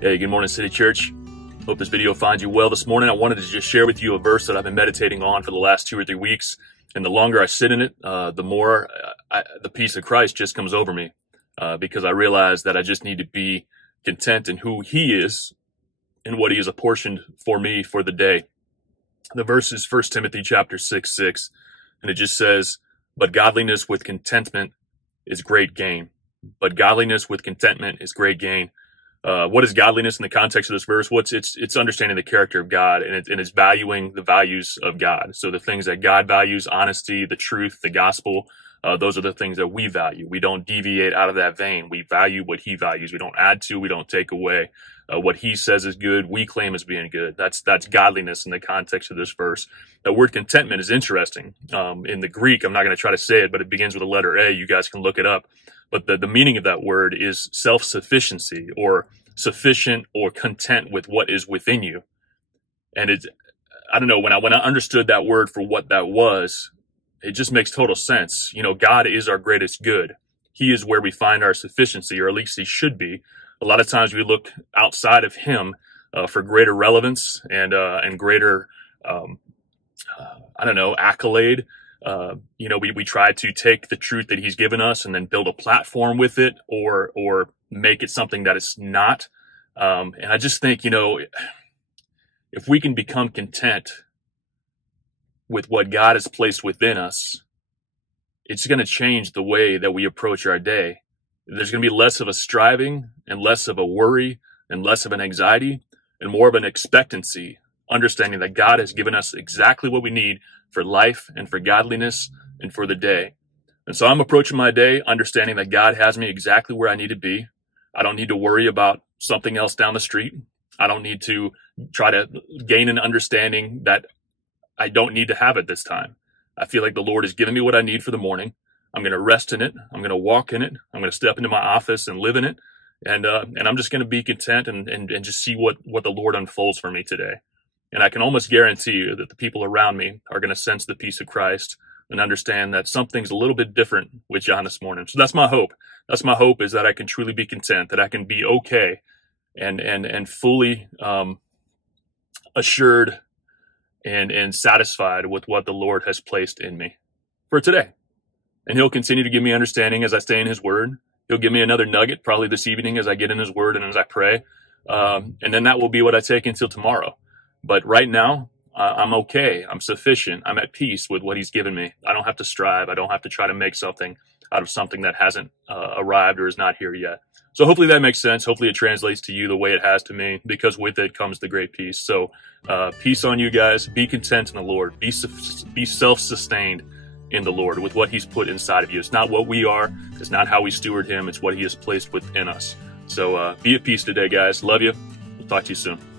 Hey, good morning, City Church. Hope this video finds you well this morning. I wanted to just share with you a verse that I've been meditating on for the last 2 or 3 weeks. And the longer I sit in it, the more the peace of Christ just comes over me because I realize that I just need to be content in who He is and what He has apportioned for me for the day. The verse is 1 Timothy chapter 6:6, and it just says, "But godliness with contentment is great gain." But godliness with contentment is great gain. What is godliness in the context of this verse? It's understanding the character of God, and it's valuing the values of God. So the things that God values, honesty, the truth, the gospel, those are the things that we value. We don't deviate out of that vein. We value what He values. We don't add to, we don't take away. What He says is good, we claim as being good. That's godliness in the context of this verse. The word contentment is interesting. In the Greek, I'm not going to try to say it, but it begins with a letter A. You guys can look it up. But the meaning of that word is self-sufficiency, or sufficient or content with what is within you. And I don't know, when I understood that word for what that was, it just makes total sense. You know, God is our greatest good. He is where we find our sufficiency, or at least He should be. A lot of times we look outside of Him for greater relevance and greater, accolade. We try to take the truth that He's given us and then build a platform with it, or make it something that it's not. And I just think, if we can become content with what God has placed within us, it's going to change the way that we approach our day. There's going to be less of a striving and less of a worry and less of an anxiety and more of an expectancy, understanding that God has given us exactly what we need for life and for godliness and for the day. And so I'm approaching my day understanding that God has me exactly where I need to be. I don't need to worry about something else down the street. I don't need to try to gain an understanding that I don't need to have at this time. I feel like the Lord has given me what I need for the morning. I'm going to rest in it. I'm going to walk in it. I'm going to step into my office and live in it. And I'm just going to be content and just see what the Lord unfolds for me today. And I can almost guarantee you that the people around me are going to sense the peace of Christ and understand that something's a little bit different with John this morning. So that's my hope. That's my hope, is that I can truly be content, that I can be okay and fully assured and satisfied with what the Lord has placed in me for today. And He'll continue to give me understanding as I stay in His Word. He'll give me another nugget probably this evening as I get in His Word and as I pray. And then that will be what I take until tomorrow. But right now, I'm okay. I'm sufficient. I'm at peace with what He's given me. I don't have to strive. I don't have to try to make something out of something that hasn't arrived or is not here yet. So hopefully that makes sense. Hopefully it translates to you the way it has to me, because with it comes the great peace. So peace on you guys. Be content in the Lord. Be self-sustained in the Lord with what He's put inside of you. It's not what we are. It's not how we steward Him. It's what He has placed within us. So be at peace today, guys. Love you. We'll talk to you soon.